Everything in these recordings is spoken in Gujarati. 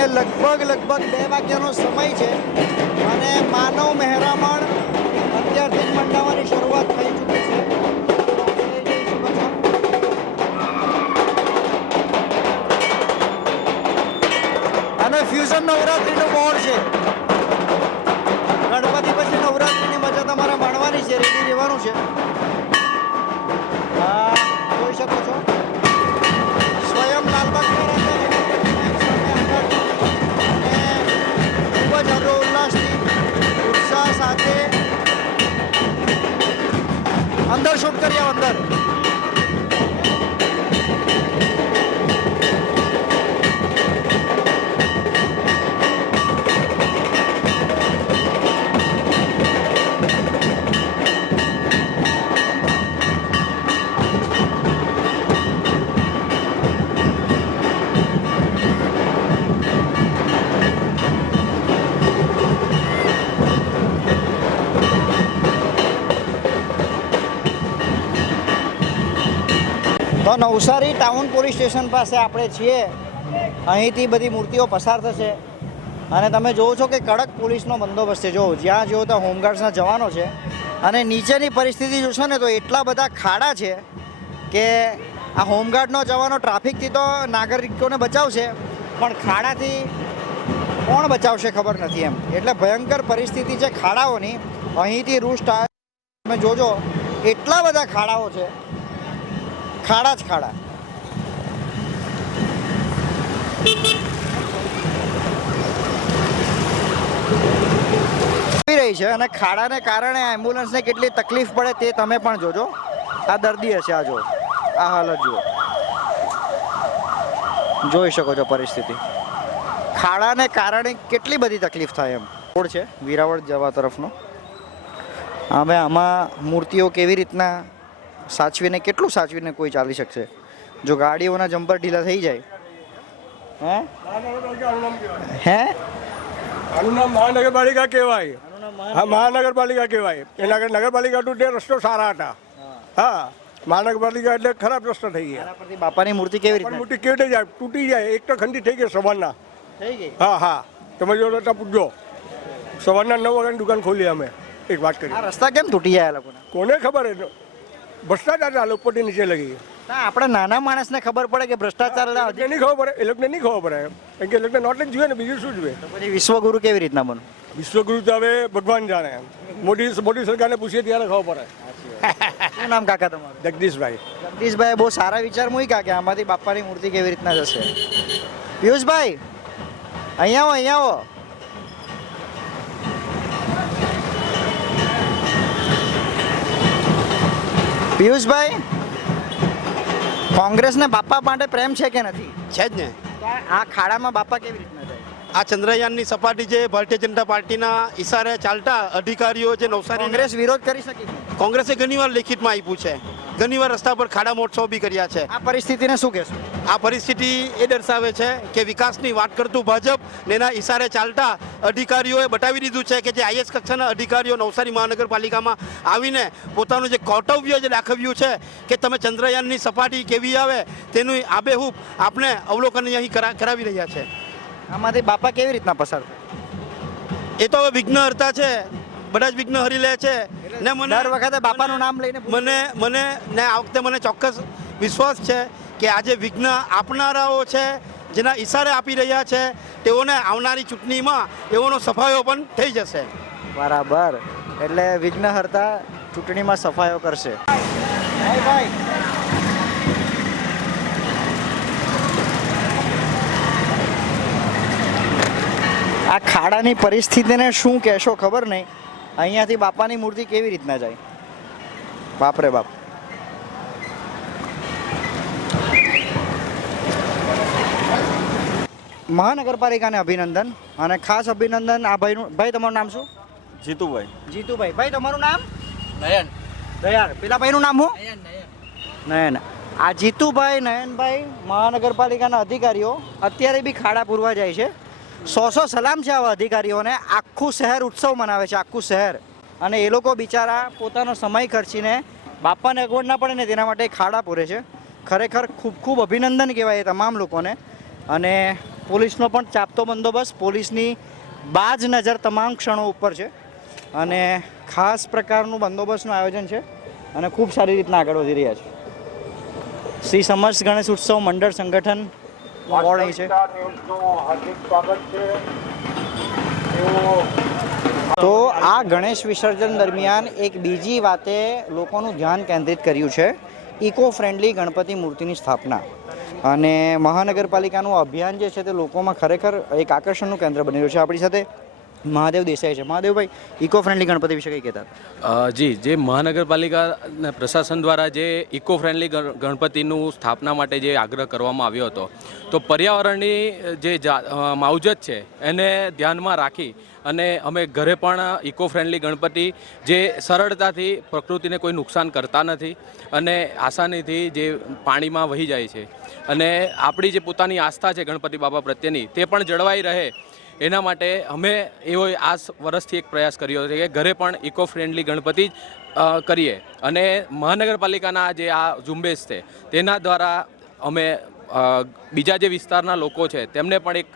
અને લગભગ લગભગ બે વાગ્યાનો સમય છે અને માનવ મહેરામણ અત્યારથી જ મંડાવવાની શરૂઆત થઈ ચૂકી છો. અને ફ્યુઝન નવરાત્રિનો બોર્ડ છે şok terjavandar. Navsari town police station પાસે આપણે છીએ. અહીંથી બધી મૂર્તિઓ પસાર થશે. અને તમે જોવો છો કે કડક પોલીસનો બંદોબસ્ત છે. જો, જ્યાં જુઓ તો હોમગાર્ડ્સના જવાનો છે. અને નીચેની પરિસ્થિતિ જોશો ને તો એટલા બધા ખાડા છે કે આ હોમગાર્ડનો જવાનો ટ્રાફિકથી તો નાગરિકોને બચાવશે, પણ ખાડાથી કોણ બચાવશે ખબર નથી એમ. એટલે ભયંકર પરિસ્થિતિ છે ખાડાઓની. અહીંથી રૂ તમે જોજો, એટલા બધા ખાડાઓ છે ખાડા જ ખાડા. રહી છે અને ખાડાને કારણે એમ્બ્યુલન્સને કેટલી તકલીફ પડે તે તમે પણ જોજો. આ દર્દી હશે આ જો. આ હાલત જુઓ. જોઈ શકો છો પરિસ્થિતિ. ખાડાને કારણે કેટલી બધી તકલીફ થાય એમ. રોડ છે, વિરાવળ જવા તરફનો. હવે આમાં મૂર્તિઓ કેવી રીતના સાચવીને કેટલું સાચવીને કોઈ ચાલી શકશે? જો ગાડીઓના જમ્પર ઢીલા થઈ જાય હે? હે? આનું નામ મહાનગરપાલિકા કહેવાય. હા મહાનગરપાલિકા કહેવાય. એના આગળ નગરપાલિકા તૂટે રસ્તો સારા હતા. હા. મહાનગરપાલિકા એટલે ખરાબ રસ્તો થઈ ગયા. બાપાની મૂર્તિ કેવી રીતે મૂર્તિ કેવી રીતે જાય તૂટી જાય? એક તો ખંડી થઈ ગઈ સવારના. થઈ ગઈ? હા હા. તમે જો તો પૂછજો. સવારના નવ વાગ્યાની દુકાન ખોલી અમે. એક વાત કરી. રસ્તા કેમ તૂટી જાય લોકોને? કોને ખબર? એ ભ્રષ્ટાચાર ચાલે ઉપરથી નીચે લગી ના આપણા નાના માણસને ખબર પડે કે ભ્રષ્ટાચાર નહીં ખબર પડે એ લોકોને નહીં ખબર પડે. કારણ કે એ લોકોને નોટ જ જોઈએ ને બીજું શું જોઈએ? પછી વિશ્વગુરુ કેવી રીતના બનવું? વિશ્વગુરુ તો હવે ભગવાન જાણે. મોટી મોટી સરકારને પૂછીએ ત્યારે ખબર પડે. શું નામ કાકા તમારું? જગદીશભાઈ. જગદીશભાઈ બહુ સારા વિચાર મૂક્યા કે આમાંથી બાપાની મૂર્તિ કેવી રીતના જશે. પિયુષભાઈ અહીંયા આવો અહીંયા આવો. પિયુષભાઈ કોંગ્રેસને બાપા માટે પ્રેમ છે કે નથી? છે જ ને. આ- ખાડામાં બાપા કેવી રીતના જાય? આ ચંદ્રયાનની સપાટી જે ભારતીય જનતા પાર્ટીના ઈશારે ચાલતા અધિકારીઓ જે નવસારી કોંગ્રેસ વિરોધ કરી શકી કોંગ્રેસે ઘણીવાર લેખિતમાં આપ્યું છે. ઘણીવાર રસ્તા પર ખાડા મોટસો બી કર્યા છે. આ પરિસ્થિતિને શું કહેશો? આ પરિસ્થિતિ એ દર્શાવે છે કે વિકાસની વાત કરતું ભાજપ ને એના ઇશારે ચાલતા અધિકારીઓએ બતાવી દીધું છે કે જે આઈએસ કક્ષાના અધિકારીઓ નવસારી મહાનગરપાલિકામાં આવીને પોતાનું જે કર્તવ્ય જે દાખવ્યું છે કે તમે ચંદ્રયાનની સપાટી કેવી આવે તેનું આબેહૂબ આપણે અવલોકન અહીં કરા- કરાવી રહ્યા છે. આમાંથી બાપા કેવી રીતના પસાર એ તો હવે વિઘ્ન હરતા છે. બધા જ વિઘ્ન હરી લે છે. ને મને દર વખતે બાપાનું નામ લઈને મને મને ને આ વખતે મને ચોક્કસ વિશ્વાસ છે કે આજે વિઘ્ન આપનારાઓ છે જેના ઈશારે આપી રહ્યા છે તેઓને આવનારી ચૂંટણીમાં એઓનો સફાયો પણ થઈ જશે. બરાબર. એટલે વિઘ્નહર્તા ચૂંટણીમાં સફાયો કરશે. ભાઈ ભાઈ. આ ખાડાની પરિસ્થિતિને શું કહેશો ખબર નહીં. અહીંયાથી બાપાની મૂર્તિ કેવી રીતના જાય? બાપ રે બાપ. મહાનગરપાલિકાને અભિનંદન અને ખાસ અભિનંદન આ ભાઈનું. ભાઈ તમારું નામ શું? જીતુભાઈ. જીતુભાઈ. ભાઈ તમારું નામ? નયન. દયાળ. પેલા ભાઈનું નામ શું? નયન. આ જીતુભાઈ નયનભાઈ મહાનગરપાલિકાના અધિકારીઓ અત્યારે બી ખાડા પૂરવા જાય છે. સો સો સલામ છે આવા અધિકારીઓને. આખું શહેર ઉત્સવ મનાવે છે, આખું શહેર. અને એ લોકો બિચારા પોતાનો સમય ખર્ચીને બાપાને અગવડ ના પડે ને તેના માટે ખાડા પૂરે છે. ખરેખર ખૂબ ખૂબ અભિનંદન કહેવાય એ તમામ લોકોને. અને પોલીસનો પણ ચાપતો બંદોબસ્ત, પોલીસની બાજ નજર તમામ ક્ષણો ઉપર છે. અને ખાસ પ્રકારનું બંદોબસ્તનું આયોજન છે અને ખૂબ સારી રીતના આગળ વધી રહ્યા છે. શ્રી સમસ્ત ગણેશ ઉત્સવ મંડળ સંગઠન બોર્ડ છે. તો આ ગણેશ વિસર્જન દરમિયાન એક બીજી વાતે લોકોનું ધ્યાન કેન્દ્રિત કર્યું છે. ઇકો ફ્રેન્ડલી ગણપતિ મૂર્તિની સ્થાપના. અને મહાનગરપાલિકાનું અભિયાન જે છે તે લોકોમાં ખરેખર એક આકર્ષણનું કેન્દ્ર બની રહ્યું છે. આપણી સાથે મહાદેવ દેસાઈ છે. મહાદેવભાઈ ઇકો ફ્રેન્ડલી ગણપતિ વિશે કંઈ કહેતા જી, જે મહાનગરપાલિકા પ્રશાસન દ્વારા જે ઇકો ફ્રેન્ડલી ગણપતિનું સ્થાપના માટે જે આગ્રહ કરવામાં આવ્યો હતો, તો પર્યાવરણની જે માવજત છે, એને ધ્યાનમાં રાખી અને અમે ઘરે પણ ઇકો ફ્રેન્ડલી ગણપતિ જે સરળતાથી પ્રકૃતિને કોઈ નુકસાન કરતા નથી અને આસાનીથી જે પાણીમાં વહી જાય છે. અને આપણી જે પોતાની આસ્થા છે ગણપતિ બાબા પ્રત્યેની, તે પણ જળવાઈ રહે એના માટે અમે એવો આ વર્ષથી એક પ્રયાસ કર્યો છે કે ઘરે પણ ઇકો ફ્રેન્ડલી ગણપતિ કરીએ. અને મહાનગરપાલિકાના જે આ ઝુંબેશ છે, તેના દ્વારા અમે બીજા જે વિસ્તારના લોકો છે, તેમને પણ એક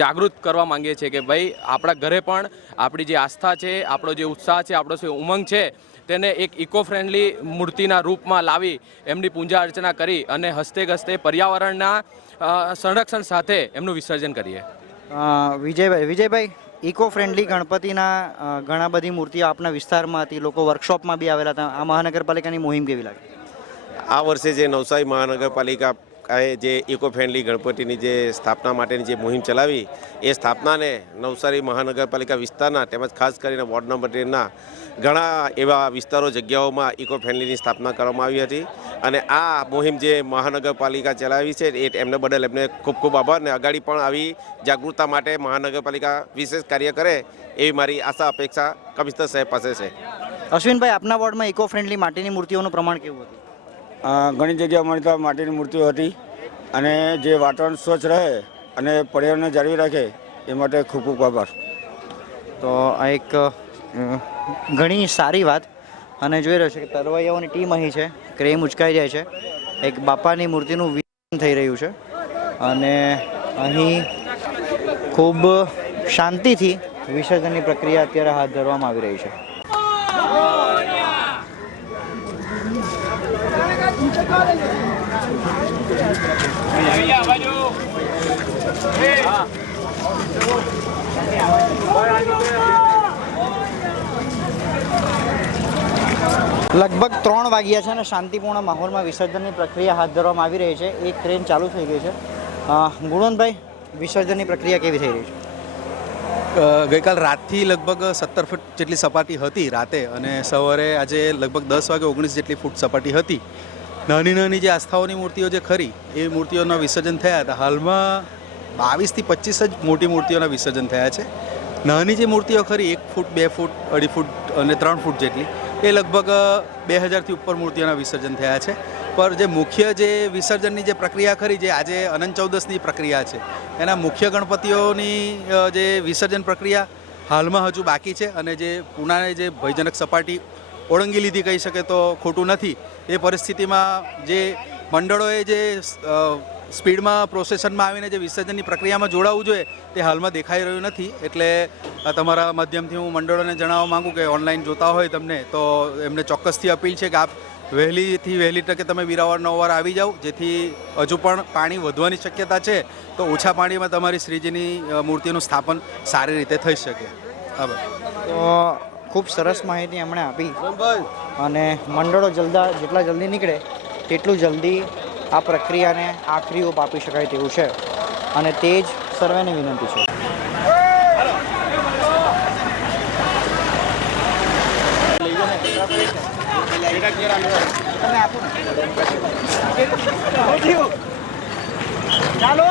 જાગૃત કરવા માંગીએ છીએ કે ભાઈ, આપણા ઘરે પણ આપણી જે આસ્થા છે, આપણો જે ઉત્સાહ છે, આપણો જે ઉમંગ છે, તેને એક ઇકો ફ્રેન્ડલી મૂર્તિના રૂપમાં લાવી, એમની પૂજા અર્ચના કરી અને હસ્તે ગસ્તે પર્યાવરણના સંરક્ષણ સાથે એમનું વિસર્જન કરીએ. વિજયભાઈ વિજયભાઈ ઇકો ફ્રેન્ડલી ગણપતિના ઘણા બધી મૂર્તિઓ આપના વિસ્તારમાં હતી. લોકો વર્કશોપમાં બી આવેલા હતા. આ મહાનગરપાલિકાની મુહિમ કેવી લાગી? આ વર્ષે જે નવસારી મહાનગરપાલિકા જે ઇકો ફ્રેન્ડલી ગણપતિની જે સ્થાપના માટેની જે મુહિમ ચલાવી, એ સ્થાપનાને નવસારી મહાનગરપાલિકા વિસ્તારના તેમજ ખાસ કરીને વોર્ડ નંબર ટેનના ઘણા એવા વિસ્તારો, જગ્યાઓમાં ઇકો ફ્રેન્ડલીની સ્થાપના કરવામાં આવી હતી. અને આ મુહિમ જે મહાનગરપાલિકા ચલાવી છે, એ એમને બદલ એમને ખૂબ ખૂબ આભાર અને અગાડી પણ આવી જાગૃતતા માટે મહાનગરપાલિકા વિશેષ કાર્ય કરે એવી મારી આશા, અપેક્ષા કમિશનર સાહેબ પાસે છે. અશ્વિનભાઈ, આપના વોર્ડમાં ઇકો ફ્રેન્ડલી માટીની મૂર્તિઓનું પ્રમાણ કેવું હતું? ઘણી જગ્યાએ અમારી ત્યાં માટીની મૂર્તિઓ હતી અને જે વાતાવરણ સ્વચ્છ રહે અને પર્યાવરણને જાળવી રાખે એ માટે ખૂબ ખૂબ આભાર. તો આ એક ઘણી સારી વાત. અને જોઈ રહ્યો છે કે તરવૈયાઓની ટીમ અહીં છે, ક્રેમ ઉચકાઈ જાય છે. એક બાપાની મૂર્તિનું વિસર્જન થઈ રહ્યું છે. અને અહીં ખૂબ શાંતિથી વિસર્જનની પ્રક્રિયા અત્યારે હાથ ધરવામાં આવી રહી છે. લગભગ ત્રણ વાગ્યા છે અને શાંતિપૂર્ણ માહોલમાં વિસર્જનની પ્રક્રિયા હાથ ધરવામાં આવી રહી છે. એક ટ્રેન ચાલુ થઈ ગઈ છે. ગુણવંતભાઈ, વિસર્જનની પ્રક્રિયા કેવી થઈ રહી છે? ગઈકાલ રાતથી લગભગ સત્તર ફૂટ જેટલી સપાટી હતી રાતે અને સવારે આજે લગભગ દસ વાગે ઓગણીસ જેટલી ફૂટ સપાટી હતી. નાની નાની જે આસ્થાઓની મૂર્તિઓ જે ખરી, એ મૂર્તિઓના વિસર્જન થયા હતા. હાલમાં બાવીસથી પચીસ જ મોટી મૂર્તિઓના વિસર્જન થયા છે. નાની જે મૂર્તિઓ ખરી, એક ફૂટ, બે ફૂટ, અઢી ફૂટ અને ત્રણ ફૂટ જેટલી, એ લગભગ બે હજારથી ઉપર મૂર્તિઓના વિસર્જન થયા છે. પર જે મુખ્ય જે વિસર્જનની જે પ્રક્રિયા ખરી, જે આજે અનંત ચૌદસની પ્રક્રિયા છે, એના મુખ્ય ગણપતિઓની જે વિસર્જન પ્રક્રિયા હાલમાં હજુ બાકી છે અને જે પૂનાની જે ભયજનક સપાટી ઓળંગી લીધી કહી શકે તો ખોટું નથી. એ પરિસ્થિતિમાં જે મંડળોએ જે સ્પીડમાં પ્રોસેસનમાં આવીને જે વિસર્જનની પ્રક્રિયામાં જોડાવવું જોઈએ, તે હાલમાં દેખાઈ રહ્યું નથી. એટલે તમારા માધ્યમથી હું મંડળોને જણાવવા માગું કે ઓનલાઈન જોતા હોય તમને, તો એમને ચોક્કસથી અપીલ છે કે આપ વહેલીથી વહેલી તકે તમે વીરાવાર નવવાર આવી જાઓ, જેથી હજુ પણ પાણી વધવાની શક્યતા છે, તો ઓછા પાણીમાં તમારી શ્રીજીની મૂર્તિનું સ્થાપન સારી રીતે થઈ શકે. આભાર. તો ખૂબ સરસ માહિતી એમણે આપી. અને મંડળો જલ્દા જેટલા જલ્દી નીકળે તેટલું જલ્દી આ પ્રક્રિયાને આખરી ઓપ આપી શકાય તેવું છે. અને તે જ સર્વેને વિનંતી છે ચાલો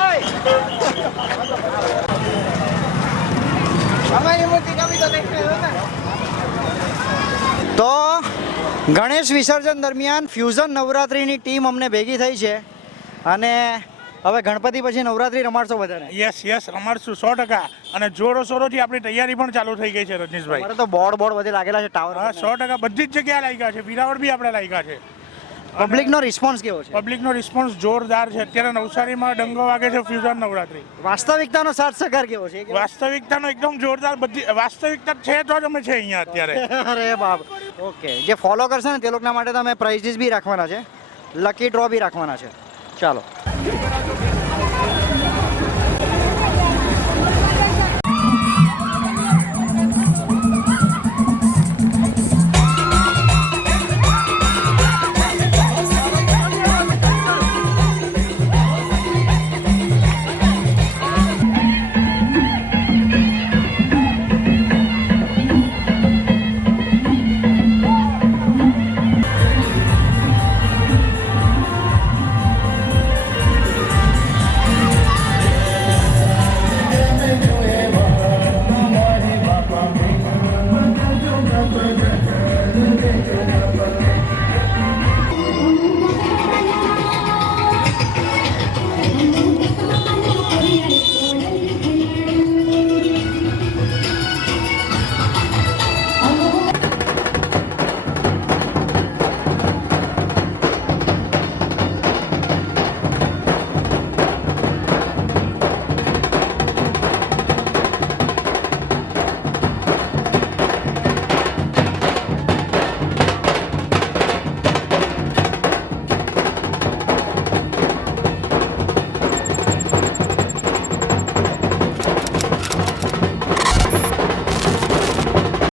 તો ગણેશ વિસર્જન દરમિયાન ફ્યુઝન નવરાત્રિની ટીમ અમને ભેગી થઈ છે અને હવે ગણપતિ પછી નવરાત્રિ રમાડશો બધાને? યસ યસ રમાડશું સો ટકા. અને જોરો સોરોથી આપણી તૈયારી પણ ચાલુ થઈ ગઈ છે રજનીશભાઈ. તો બોર્ડ બોર્ડ બધે લાગેલા છે ટાવર હા સો ટકા બધી જ જગ્યાએ લાગ્યા છે વિરાવળ બી આપણે લાગ્યા છે. પબ્લિકનો રિસ્પોન્સ કેવો છે? પબ્લિકનો રિસ્પોન્સ જોરદાર છે. અત્યારે નવસારીમાં ડંગો વાગે છે ફ્યુઝન નવરાત્રી. વાસ્તવિકતાનો સાથ સહકાર કેવો છે? વાસ્તવિકતાનો એકદમ જોરદાર બધી વાસ્તવિકતા છે તો જ અમે છે અહીંયા અત્યારે. અરે બાપ. ઓકે. જે ફોલો કરશે ને તે લોકોના માટે તમે પ્રાઇઝીસ બી રાખવાના છે. લકી ડ્રો બી રાખવાના છે. ચાલો.